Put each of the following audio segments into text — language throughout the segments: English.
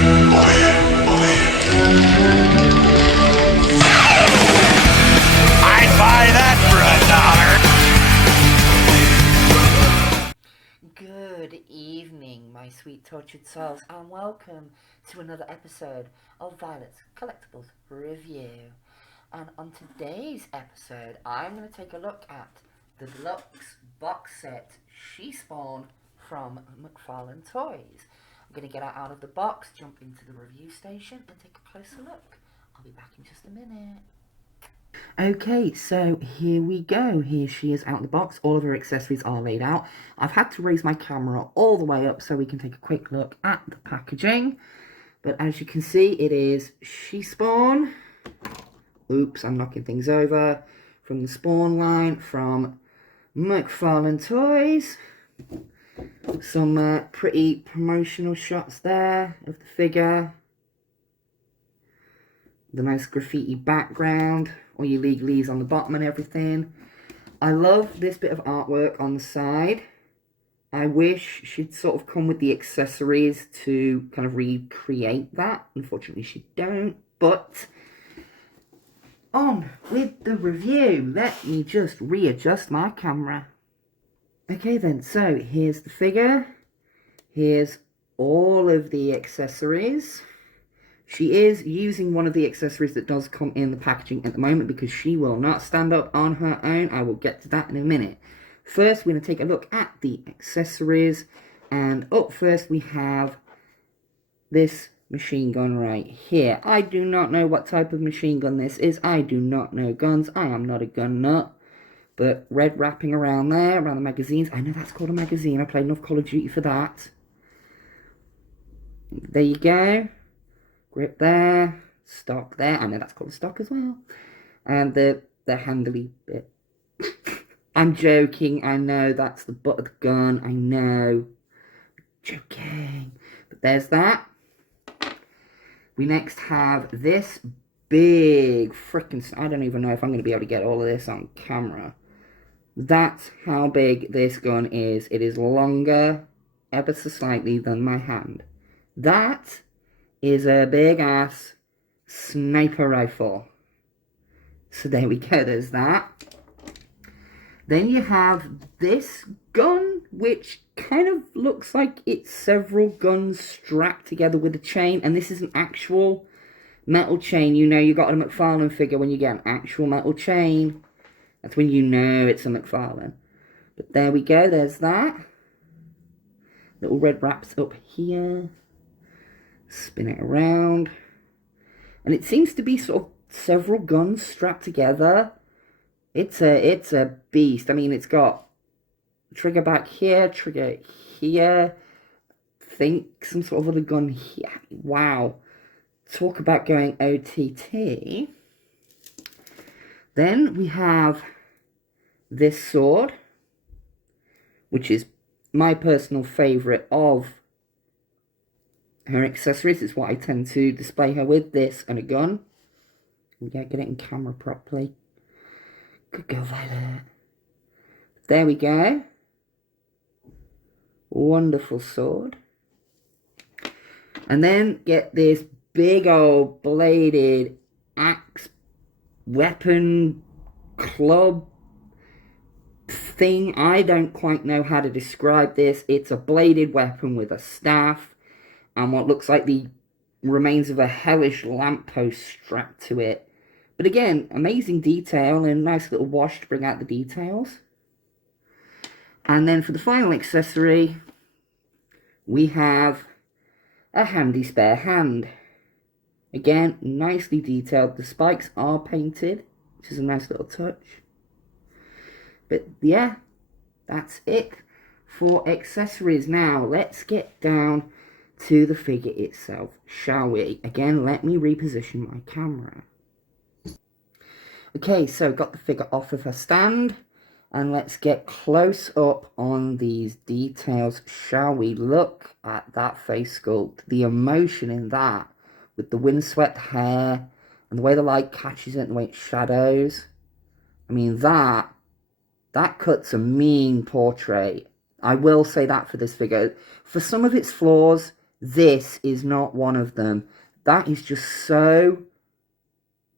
I'd buy that for $1. Good evening, my sweet tortured souls, and welcome to another episode of Violet's Collectables Review. And on today's episode, I'm going to take a look at the Deluxe box set She Spawned from McFarlane Toys. I'm going to get her out of the box, jump into the review station, and take a closer look. I'll be back in just a minute. Okay, so here we go. Here she is out of the box. All of her accessories are laid out. I've had to raise my camera all the way up so we can take a quick look at the packaging. But as you can see, it is She Spawn. Oops, I'm knocking things over. From the Spawn line from McFarlane Toys. Some pretty promotional shots there of the figure. The nice graffiti background. All your legalese on the bottom and everything. I love this bit of artwork on the side. I wish she'd sort of come with the accessories to kind of recreate that. Unfortunately, she don't. But on with the review. Let me just readjust my camera. Okay then, so here's the figure. Here's all of the accessories. She is using one of the accessories that does come in the packaging at the moment because she will not stand up on her own. I will get to that in a minute. First, we're going to take a look at the accessories. And up first, we have this machine gun right here. I do not know what type of machine gun this is. I do not know guns. I am not a gun nut. But red wrapping around there, around the magazines. I know that's called a magazine. I played enough Call of Duty for that. There you go. Grip there. Stock there. I know that's called a stock as well. And the handly bit. I'm joking. I know that's the butt of the gun. I know. Joking. But there's that. We next have this big freaking... I don't even know if I'm going to be able to get all of this on camera. That's how big this gun is. It is longer, ever so slightly, than my hand. That is a big-ass sniper rifle. So there we go, there's that. Then you have this gun, which kind of looks like it's several guns strapped together with a chain. And this is an actual metal chain. You know you got a McFarlane figure when you get an actual metal chain. That's when you know it's a McFarlane. But there we go, there's that. Little red wraps up here. Spin it around. And it seems to be sort of several guns strapped together. It's a beast. I mean, it's got trigger back here, trigger here. Think some sort of other gun here. Wow. Talk about going OTT. Then we have this sword, which is my personal favourite of her accessories. It's what I tend to display her with, this and a gun. Yeah, get it in camera properly. Good girl, Violet. There we go. Wonderful sword. And then get this big old bladed axe weapon club thing. I don't quite know how to describe this. It's a bladed weapon with a staff and what looks like the remains of a hellish lamppost strapped to it. But again, amazing detail and nice little wash to bring out the details. And then for the final accessory, we have a handy spare hand. Again, nicely detailed. The spikes are painted, which is a nice little touch. But yeah, that's it for accessories. Now, let's get down to the figure itself, shall we? Again, let me reposition my camera. Okay, so got the figure off of her stand. And let's get close up on these details, shall we? Look at that face sculpt. The emotion in that, with the windswept hair, and the way the light catches it, and the way it shadows. I mean, that cuts a mean portrait. I will say that for this figure. For some of its flaws, This is not one of them. That is just so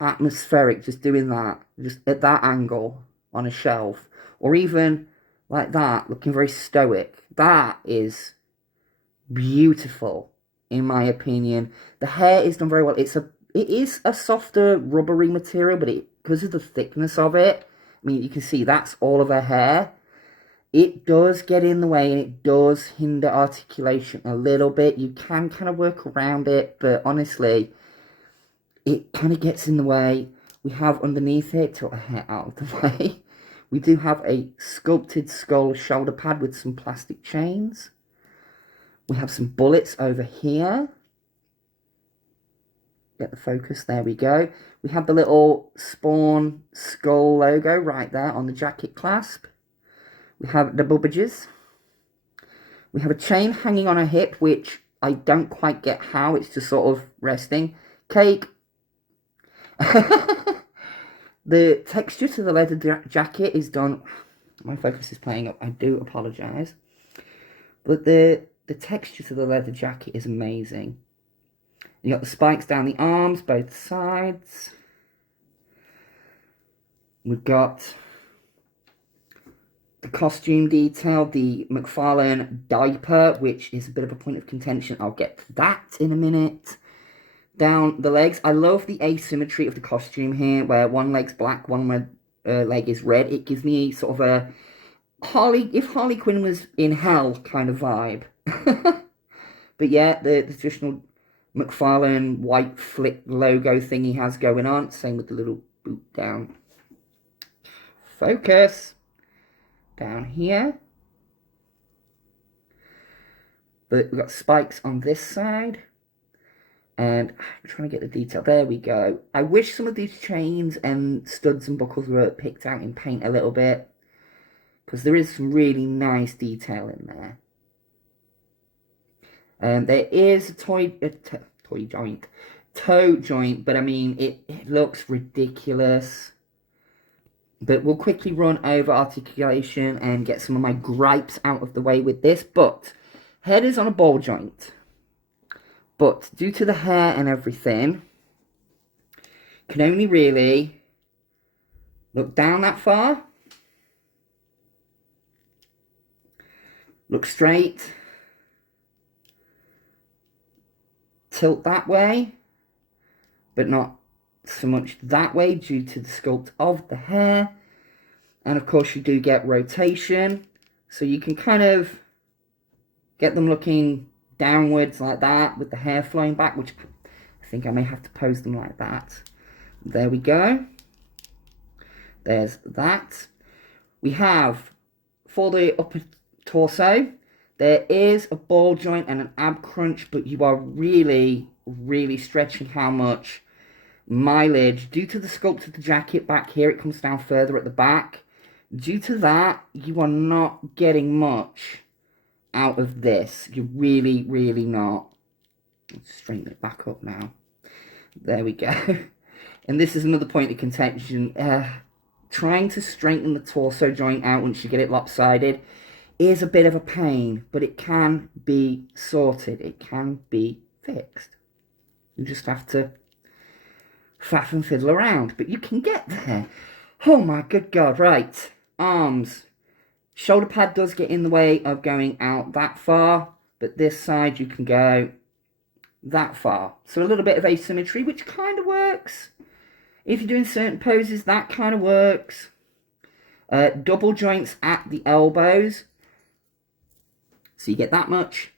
atmospheric, just doing that, just at that angle on a shelf, or even like that, looking very stoic. That is beautiful, in my opinion. The hair is done very well. It is a softer, rubbery material, but because of the thickness of it, I mean, you can see that's all of her hair. It does get in the way and it does hinder articulation a little bit. You can kind of work around it, but honestly, it kind of gets in the way. We have underneath it, tilt her hair out of the way, we do have a sculpted skull shoulder pad with some plastic chains. We have some bullets over here. Get the focus, there we go. We have the little Spawn skull logo right there on the jacket clasp. We have the bubbages. We have a chain hanging on her hip, which I don't quite get how. It's just sort of resting. Cake. The texture to the leather jacket is done... My focus is playing up. I do apologise. But the texture to the leather jacket is amazing. You got the spikes down the arms, both sides. We've got the costume detail, the McFarlane diaper, which is a bit of a point of contention. I'll get to that in a minute. Down the legs. I love the asymmetry of the costume here, where one leg's black, one leg is red. It gives me sort of a if Harley Quinn was in hell kind of vibe. But yeah, the traditional McFarlane white flick logo thing he has going on. Same with the little boot down. Focus. Down here. But we've got spikes on this side. And I'm trying to get the detail. There we go. I wish some of these chains and studs and buckles were picked out in paint a little bit, because there is some really nice detail in there. There is a toe joint, but I mean, it looks ridiculous. But we'll quickly run over articulation and get some of my gripes out of the way with this. But head is on a ball joint. But due to the hair and everything, can only really look down that far. Look straight. Tilt that way, but not so much that way due to the sculpt of the hair. And of course you do get rotation, so you can kind of get them looking downwards like that with the hair flowing back, which I think I may have to pose them like that. There we go. There's that. We have, for the upper torso, there is a ball joint and an ab crunch, but you are really, really stretching how much mileage. Due to the sculpt of the jacket back here, it comes down further at the back. Due to that, you are not getting much out of this. You're really, really not. Let's straighten it back up now. There we go. And this is another point of contention. Trying to straighten the torso joint out once you get it lopsided is a bit of a pain, but it can be sorted. It can be fixed. You just have to faff and fiddle around, but you can get there. Oh my good God, right. Arms. Shoulder pad does get in the way of going out that far, but this side you can go that far. So a little bit of asymmetry, which kind of works. If you're doing certain poses, that kind of works. Double joints at the elbows. So you get that much.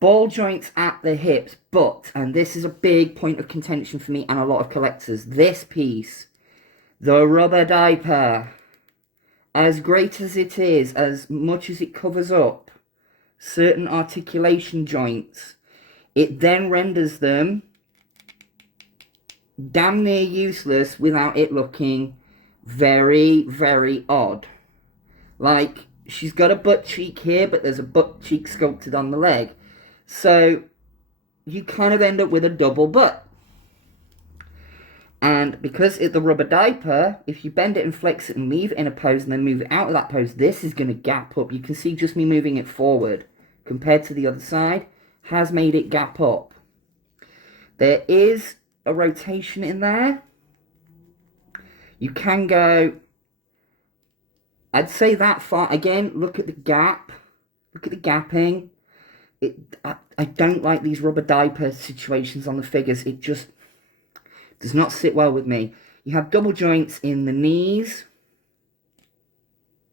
Ball joints at the hips, but, and this is a big point of contention for me and a lot of collectors, this piece, the rubber diaper, as great as it is, as much as it covers up certain articulation joints, it then renders them damn near useless without it looking very, very odd. Like, she's got a butt cheek here, but there's a butt cheek sculpted on the leg. So, you kind of end up with a double butt. And because it's the rubber diaper, if you bend it and flex it and leave it in a pose and then move it out of that pose, this is going to gap up. You can see just me moving it forward compared to the other side has made it gap up. There is a rotation in there. You can go, I'd say that far. Again, look at the gap. Look at the gapping. I don't like these rubber diaper situations on the figures. It just does not sit well with me. You have double joints in the knees.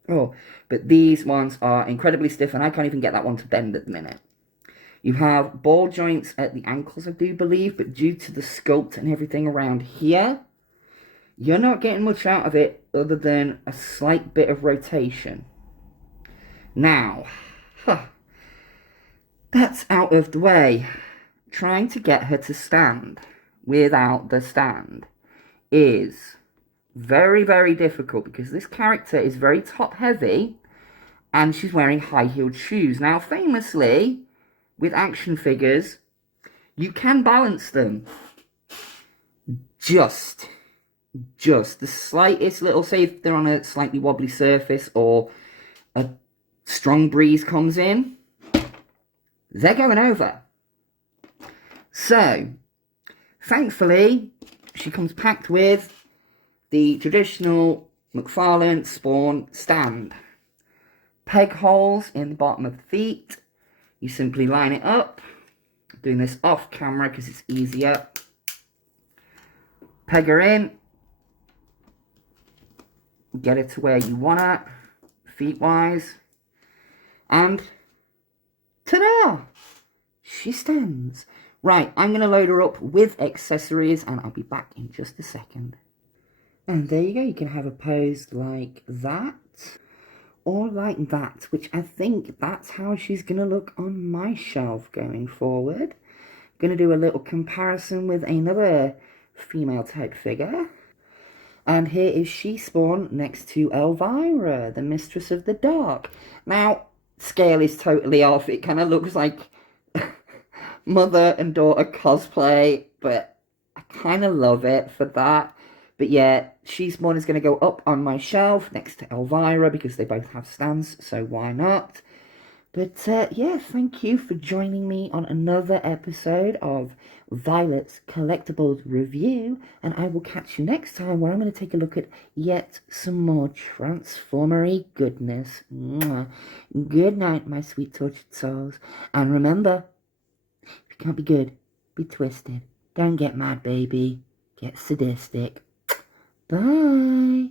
Oh, but these ones are incredibly stiff, and I can't even get that one to bend at the minute. You have ball joints at the ankles, I do believe, but due to the sculpt and everything around here, you're not getting much out of it other than a slight bit of rotation. Now, that's out of the way. Trying to get her to stand without the stand is very, very difficult because this character is very top heavy and she's wearing high-heeled shoes. Now, famously, with action figures, you can balance them. Just the slightest little, say if they're on a slightly wobbly surface or a strong breeze comes in, they're going over. So, thankfully, she comes packed with the traditional McFarlane Spawn stand. Peg holes in the bottom of the feet. You simply line it up. I'm doing this off camera because it's easier. Peg her in. Get it to where you want it, feet-wise. And ta-da! She stands. Right, I'm going to load her up with accessories and I'll be back in just a second. And there you go, you can have a pose like that. Or like that, which I think that's how she's going to look on my shelf going forward. Going to do a little comparison with another female type figure. And here is she Spawn next to Elvira, the Mistress of the Dark. Now, scale is totally off. It kind of looks like mother and daughter cosplay, but I kind of love it for that. But yeah, she Spawn is going to go up on my shelf next to Elvira because they both have stands, so why not? But yeah, thank you for joining me on another episode of Violet's Collectables Review, and I will catch you next time where I'm going to take a look at yet some more Transformery goodness. Mwah. Good night, my sweet tortured souls, and remember, if you can't be good, be twisted. Don't get mad, baby. Get sadistic. Bye.